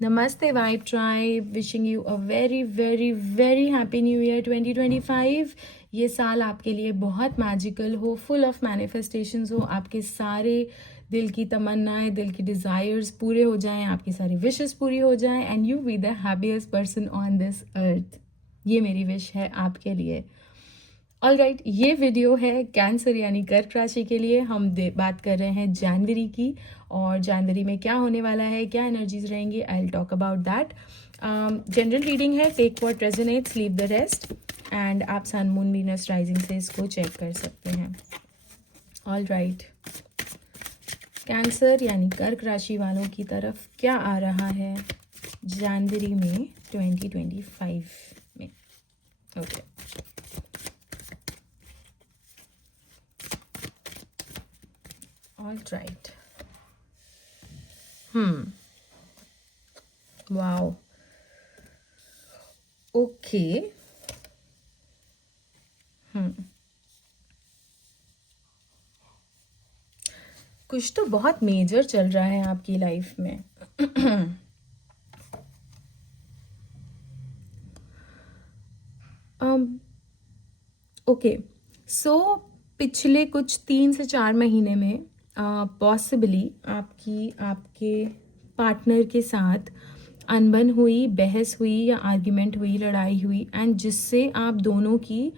Namaste Vibe Tribe, wishing you a very very very happy new year 2025। ये साल आपके लिए बहुत मैजिकल हो, फुल ऑफ मैनिफेस्टेशंस हो, आपके सारे दिल की तमन्नाएं, दिल की डिज़ायर्स पूरे हो जाएं, आपकी सारी विशेस पूरी हो जाएं and you be the happiest person on this earth. ये मेरी विश है आपके लिए। ऑल राइट, ये वीडियो है कैंसर यानी कर्क राशि के लिए। हम बात कर रहे हैं जनवरी की, और जनवरी में क्या होने वाला है, क्या एनर्जीज रहेंगी, I will talk about that. General reading है, take what resonates, leave the rest, and आप सन मून वीनस राइजिंग से इसको चेक कर सकते हैं। ऑल राइट, कैंसर यानी कर्क राशि वालों की तरफ क्या आ रहा है जनवरी में 2025 में। Okay, all right. Wow, okay. कुछ तो बहुत मेजर चल रहा है आपकी लाइफ में। ओके, सो पिछले कुछ 3 से 4 महीने में पॉसिबली आपके पार्टनर के साथ अनबन हुई, बहस हुई या आर्ग्यूमेंट हुई, लड़ाई हुई, एंड जिससे आप दोनों की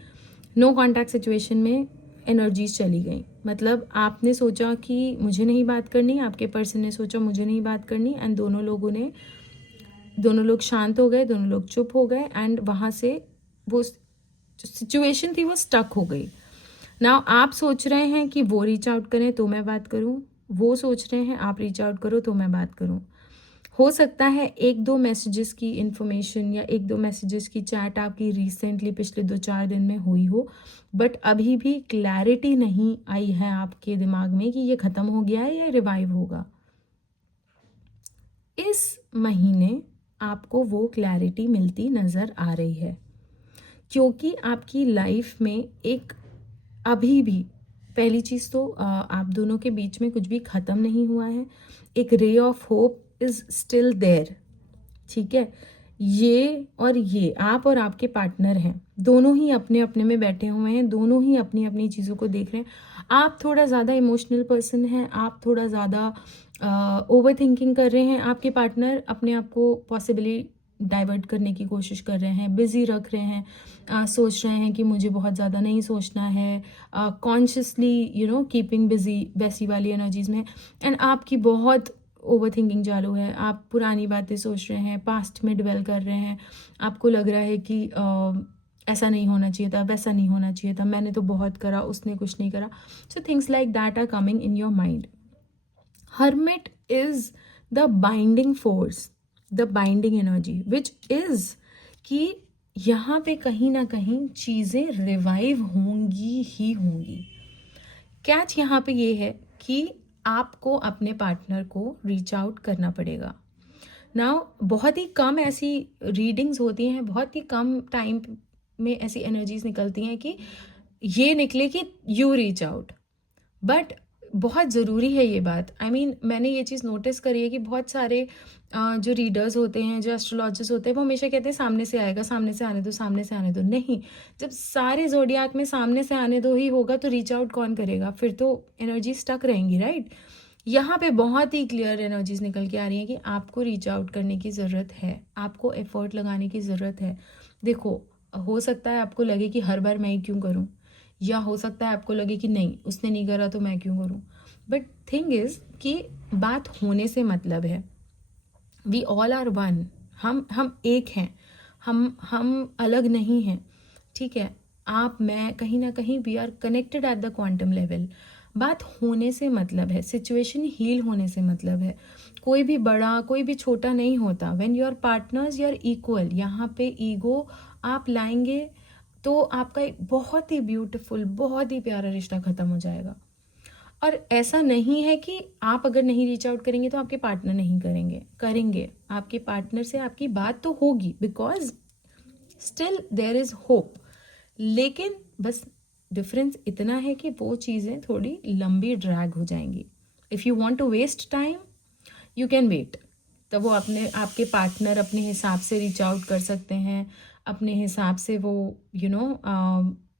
नो कांटेक्ट सिचुएशन में एनर्जीज चली गई। मतलब आपने सोचा कि मुझे नहीं बात करनी, आपके पर्सन ने सोचा मुझे नहीं बात करनी, एंड दोनों लोग शांत हो गए, दोनों लोग चुप हो गए, एंड वहाँ से वो जो सिचुएशन थी वो स्टक हो गई। नाउ आप सोच रहे हैं कि वो रीच आउट करें तो मैं बात करूं, वो सोच रहे हैं आप रीच आउट करो तो मैं बात करूं। हो सकता है 1-2 मैसेजेस की इन्फॉर्मेशन या 1-2 मैसेजेस की चैट आपकी रिसेंटली पिछले 2-4 दिन में हुई हो, बट अभी भी क्लैरिटी नहीं आई है आपके दिमाग में कि ये ख़त्म हो गया है या रिवाइव होगा। इस महीने आपको वो क्लैरिटी मिलती नज़र आ रही है, क्योंकि आपकी लाइफ में एक अभी भी पहली चीज़ तो आप दोनों के बीच में कुछ भी ख़त्म नहीं हुआ है। एक ray of hope is still there, ठीक है। ये आप और आपके पार्टनर हैं, दोनों ही अपने अपने में बैठे हुए हैं, दोनों ही अपनी अपनी चीज़ों को देख रहे हैं। आप थोड़ा ज़्यादा इमोशनल पर्सन हैं, आप थोड़ा ज़्यादा ओवर थिंकिंग कर रहे हैं, आपके पार्टनर अपने आप को पॉसिबली डाइवर्ट करने की कोशिश कर रहे हैं, बिज़ी रख रहे हैं, सोच रहे हैं कि मुझे बहुत ज़्यादा नहीं सोचना है, कॉन्शियसली कीपिंग बिज़ी, वैसी वाली एनर्जीज़ में। एंड आपकी बहुत ओवर थिंकिंग चालू है, आप पुरानी बातें सोच रहे हैं, पास्ट में डिवेल कर रहे हैं, आपको लग रहा है कि ऐसा नहीं होना चाहिए था, वैसा नहीं होना चाहिए था, मैंने तो बहुत करा, उसने कुछ नहीं करा। So things like that are coming in your mind. Hermit is the binding force, the binding energy, which is कि यहाँ पे कहीं ना कहीं चीज़ें रिवाइव होंगी ही होंगी। कैच यहाँ पे ये है कि आपको अपने पार्टनर को रीच आउट करना पड़ेगा। नाउ बहुत ही कम ऐसी रीडिंग्स होती हैं, बहुत ही कम टाइम में ऐसी एनर्जीज निकलती हैं कि ये निकले कि यू रीच आउट, बट बहुत ज़रूरी है ये बात। I mean, मैंने ये चीज़ नोटिस करी है कि बहुत सारे जो रीडर्स होते हैं, जो एस्ट्रोलॉजर्स होते हैं, वो हमेशा कहते हैं सामने से आएगा, सामने से आने दो, सामने से आने दो। नहीं, जब सारे जोडियाक में सामने से आने दो ही होगा तो रीच आउट कौन करेगा? फिर तो एनर्जी स्टक रहेंगी, राइट। यहाँ पे बहुत ही क्लियर एनर्जीज निकल के आ रही हैं कि आपको रीच आउट करने की ज़रूरत है, आपको एफर्ट लगाने की ज़रूरत है। देखो, हो सकता है आपको लगे कि हर बार मैं ही क्यों करूँ, या हो सकता है आपको लगे कि नहीं उसने नहीं करा तो मैं क्यों करूँ, बट थिंग इज़ कि बात होने से मतलब है। वी ऑल आर वन, हम एक हैं, हम अलग नहीं हैं, ठीक है। आप, मैं, कहीं ना कहीं we are connected at the quantum level. बात होने से मतलब है, सिचुएशन हील होने से मतलब है। कोई भी बड़ा कोई भी छोटा नहीं होता। When you are partners you are equal. यहाँ पे ईगो आप लाएंगे तो आपका एक बहुत ही ब्यूटीफुल, बहुत ही प्यारा रिश्ता ख़त्म हो जाएगा। और ऐसा नहीं है कि आप अगर नहीं रीच आउट करेंगे तो आपके पार्टनर नहीं करेंगे। आपके पार्टनर से आपकी बात तो होगी, because still there is hope. लेकिन बस डिफरेंस इतना है कि वो चीज़ें थोड़ी लंबी ड्रैग हो जाएंगी। If you want to waste time, you can wait, तो वो अपने आपके पार्टनर अपने हिसाब से रीच आउट कर सकते हैं, अपने हिसाब से वो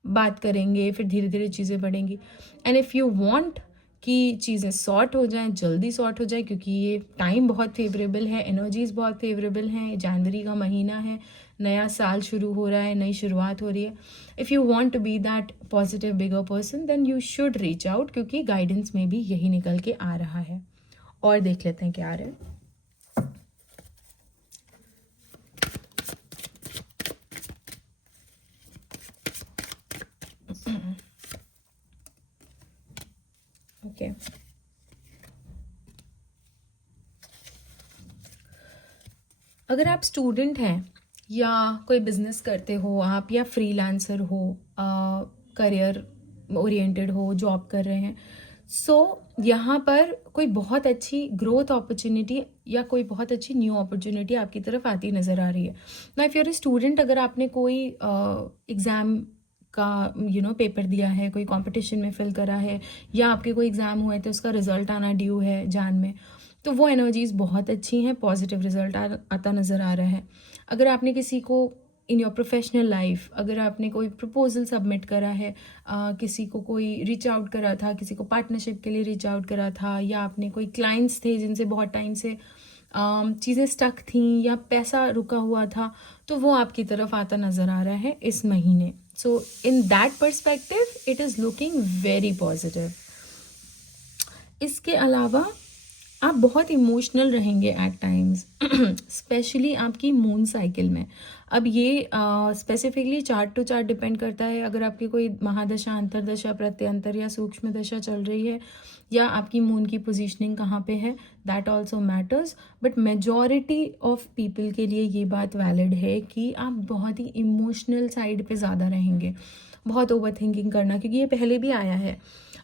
बात करेंगे, फिर धीरे धीरे चीज़ें बढ़ेंगी। एंड इफ़ यू वांट कि चीज़ें सॉर्ट हो जाएं, जल्दी सॉर्ट हो जाए, क्योंकि ये टाइम बहुत फेवरेबल है, एनर्जीज़ बहुत फेवरेबल हैं, जनवरी का महीना है, नया साल शुरू हो रहा है, नई शुरुआत हो रही है। If you want to be that positive bigger person then you should reach out, क्योंकि गाइडेंस में भी यही निकल के आ रहा है। और देख लेते हैं क्या आ रहा है। ओके, अगर आप स्टूडेंट हैं या कोई बिजनेस करते हो आप, या फ्रीलांसर हो, करियर ओरिएंटेड हो, जॉब कर रहे हैं, सो यहाँ पर कोई बहुत अच्छी ग्रोथ अपॉर्चुनिटी या कोई बहुत अच्छी न्यू अपॉर्चुनिटी आपकी तरफ आती नज़र आ रही है ना। इफ़ यूर ए स्टूडेंट, अगर आपने कोई एग्ज़ाम का पेपर दिया है, कोई कंपटीशन में फिल करा है, या आपके कोई एग्ज़ाम हुए थे उसका रिजल्ट आना ड्यू है जान में, तो वो एनर्जीज़ बहुत अच्छी हैं, पॉजिटिव रिजल्ट आता नज़र आ रहा है। अगर आपने किसी को इन योर प्रोफेशनल लाइफ, अगर आपने कोई प्रपोजल सबमिट करा है, किसी को कोई रीच आउट करा था, किसी को पार्टनरशिप के लिए रीच आउट करा था, या आपने कोई क्लाइंट्स थे जिनसे बहुत टाइम से चीज़ें स्टक थी या पैसा रुका हुआ था, तो वो आपकी तरफ आता नज़र आ रहा है इस महीने। So in that perspective it is looking very positive. इसके अलावा आप बहुत इमोशनल रहेंगे एट टाइम्स, स्पेशली आपकी मून साइकिल में। अब ये specifically chart to chart depend करता है। अगर आपकी कोई महादशा, अंतरदशा, प्रत्यंतर या सूक्ष्म दशा चल रही है, या आपकी मून की पोजीशनिंग कहाँ पे है, that also matters. But majority of people के लिए ये बात वैलिड है कि आप बहुत ही इमोशनल साइड पे ज़्यादा रहेंगे। बहुत ओवर थिंकिंग करना, क्योंकि ये पहले भी आया है,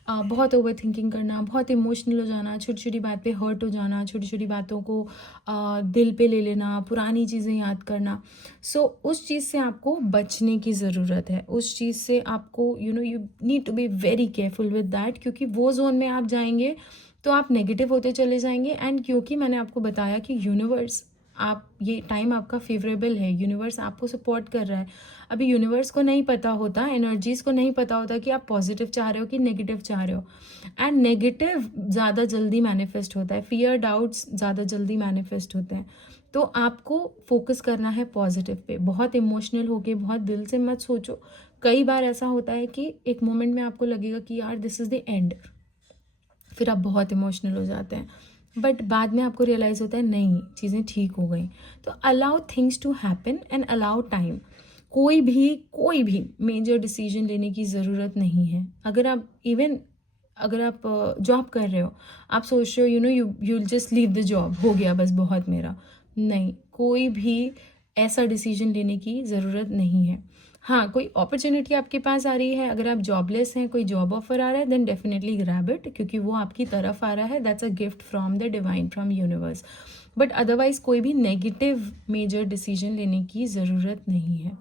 बहुत ओवर थिंकिंग करना, बहुत इमोशनल हो जाना, छोटी छोटी बात पे हर्ट हो जाना, छोटी छोटी बातों को दिल पे ले लेना, पुरानी चीज़ें याद करना। सो उस चीज़ से आपको बचने की ज़रूरत है। उस चीज़ से आपको you need to be very careful with that, क्योंकि वो जोन में आप जाएंगे तो आप नेगेटिव होते चले जाएंगे। एंड क्योंकि मैंने आपको बताया कि यूनिवर्स, आप ये टाइम आपका फेवरेबल है, यूनिवर्स आपको सपोर्ट कर रहा है। अभी यूनिवर्स को नहीं पता होता, एनर्जीज़ को नहीं पता होता कि आप पॉजिटिव चाह रहे हो कि नेगेटिव चाह रहे हो। एंड नेगेटिव ज़्यादा जल्दी मैनिफेस्ट होता है, फियर डाउट्स ज़्यादा जल्दी मैनिफेस्ट होते हैं। तो आपको फोकस करना है पॉजिटिव पे। बहुत इमोशनल होके, बहुत दिल से मत सोचो। कई बार ऐसा होता है कि एक मोमेंट में आपको लगेगा कि यार दिस इज़ द एंड, फिर आप बहुत इमोशनल हो जाते हैं, बट बाद में आपको रियलाइज़ होता है नहीं, चीज़ें ठीक हो गई। तो allow things to happen and allow time. कोई भी मेजर डिसीजन लेने की ज़रूरत नहीं है। अगर आप अगर आप जॉब कर रहे हो, आप सोच रहे हो you just leave the job, हो गया बस बहुत मेरा, नहीं, कोई भी ऐसा डिसीजन लेने की ज़रूरत नहीं है। हाँ, कोई अपॉर्चुनिटी आपके पास आ रही है, अगर आप जॉबलेस हैं, कोई जॉब ऑफर आ रहा है, देन डेफिनेटली ग्रैब इट, क्योंकि वो आपकी तरफ आ रहा है। That's a gift from the divine, from universe. But otherwise कोई भी नेगेटिव मेजर डिसीजन लेने की ज़रूरत नहीं है।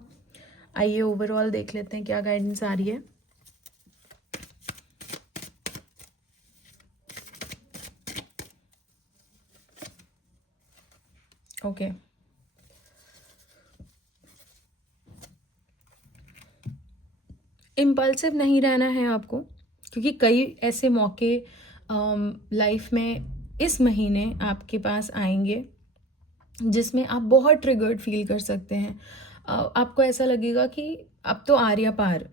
आइए ओवरऑल देख लेते हैं क्या गाइडेंस आ रही है। ओके, इम्पल्सिव नहीं रहना है आपको, क्योंकि कई ऐसे मौके लाइफ में इस महीने आपके पास आएंगे जिसमें आप बहुत ट्रिगर्ड फील कर सकते हैं। आपको ऐसा लगेगा कि अब तो आर्या पार।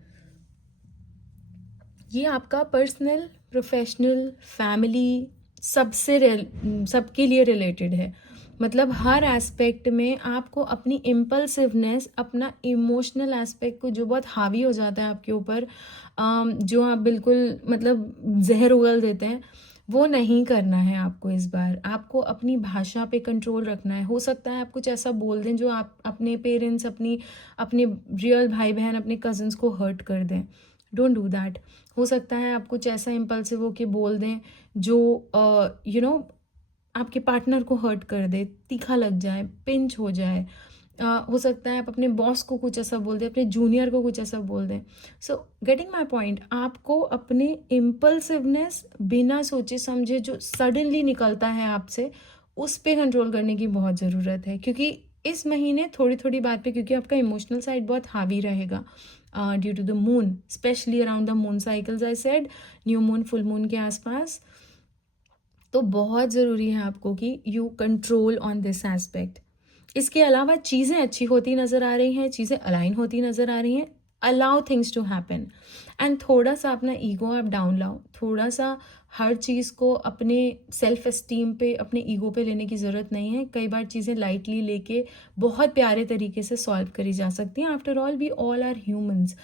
ये आपका पर्सनल, प्रोफेशनल, फैमिली, सबके लिए रिलेटेड है। मतलब हर एस्पेक्ट में आपको अपनी इम्पल्सिवनेस, अपना इमोशनल एस्पेक्ट को जो बहुत हावी हो जाता है आपके ऊपर, जो आप बिल्कुल मतलब जहर उगल देते हैं, वो नहीं करना है आपको। इस बार आपको अपनी भाषा पे कंट्रोल रखना है। हो सकता है आप कुछ ऐसा बोल दें जो आप अपने पेरेंट्स, अपने रियल भाई बहन, अपने कज़न्स को हर्ट कर दें। Don't do that. हो सकता है आप कुछ ऐसा इम्पल्सिव होके बोल दें जो आपके पार्टनर को हर्ट कर दे, तीखा लग जाए, पिंच हो जाए। हो सकता है आप अपने बॉस को कुछ ऐसा बोल दें, अपने जूनियर को कुछ ऐसा बोल दें। सो गेटिंग माई पॉइंट, आपको अपने इम्पल्सिवनेस बिना सोचे समझे जो सडनली निकलता है आपसे, उस पे कंट्रोल करने की बहुत ज़रूरत है, क्योंकि इस महीने थोड़ी थोड़ी बात पे, क्योंकि आपका इमोशनल साइड बहुत हावी रहेगा due to the moon, specially around the moon cycles I said, new moon full moon के आसपास। तो बहुत ज़रूरी है आपको कि you control on this aspect. इसके अलावा चीज़ें अच्छी होती नज़र आ रही हैं, चीज़ें अलाइन होती नज़र आ रही हैं। Allow things to happen and थोड़ा सा अपना ईगो आप डाउन लाओ, थोड़ा सा हर चीज़ को अपने सेल्फ एस्टीम पे, अपने ईगो पे लेने की ज़रूरत नहीं है। कई बार चीज़ें लाइटली लेके बहुत प्यारे तरीके से सॉल्व करी जा सकती हैं। After all we all are humans.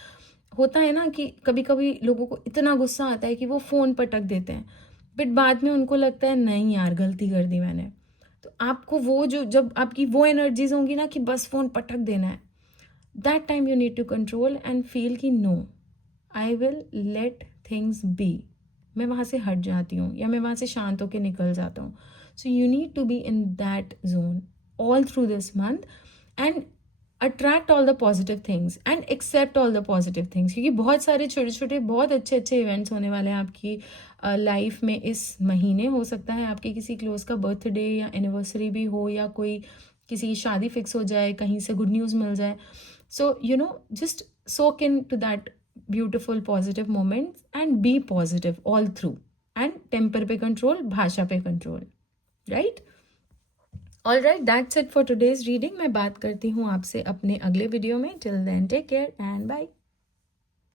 होता है ना कि कभी कभी लोगों को इतना गुस्सा आता है कि वो फ़ोन पटक देते हैं, बट बाद में उनको लगता है नहीं यार गलती कर दी मैंने। तो आपको वो जो, जब आपकी वो एनर्जीज होंगी ना कि बस फ़ोन पटक देना है, that time you need to control and feel कि no, I will let things be. मैं वहाँ से हट जाती हूँ या मैं वहाँ से शांत होकर निकल जाता हूँ। So you need to be in that zone all through this month and attract all the positive things and accept all the positive things, क्योंकि बहुत सारे छोटे छोटे बहुत अच्छे अच्छे इवेंट्स होने वाले हैं आपकी लाइफ में इस महीने। हो सकता है आपके किसी क्लोज का बर्थडे या एनिवर्सरी भी हो, या कोई किसी की शादी फिक्स हो जाए, कहीं से गुड न्यूज़ मिल जाए। So you know, just soak in to that beautiful positive moments and be positive all through and temper पे कंट्रोल, भाषा पे control, right? All right, that's it for today's reading. मैं बात करती हूँ आपसे अपने अगले वीडियो में। Till then take care and bye.